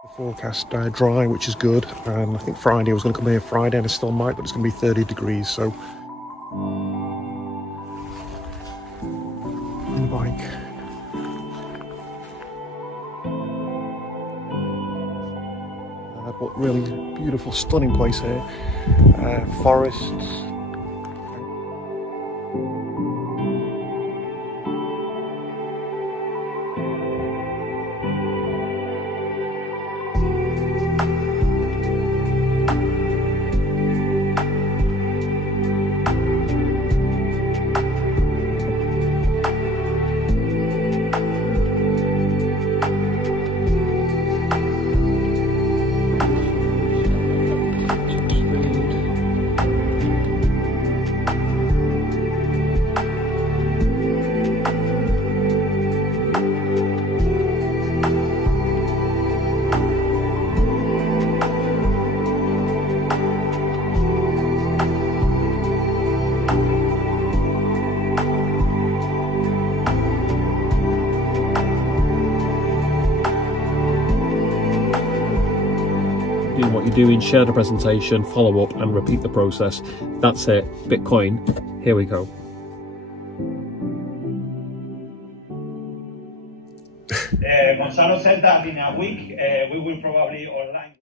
The forecast dry, which is good. I think Friday, I was going to come here Friday and it still might, but it's going to be 30 degrees, so on the bike. But really beautiful, stunning place here. Forests. Do what you're doing, share the presentation, follow up and repeat the process. That's it. Bitcoin, here we go. Gonzalo said that in a week we will probably online.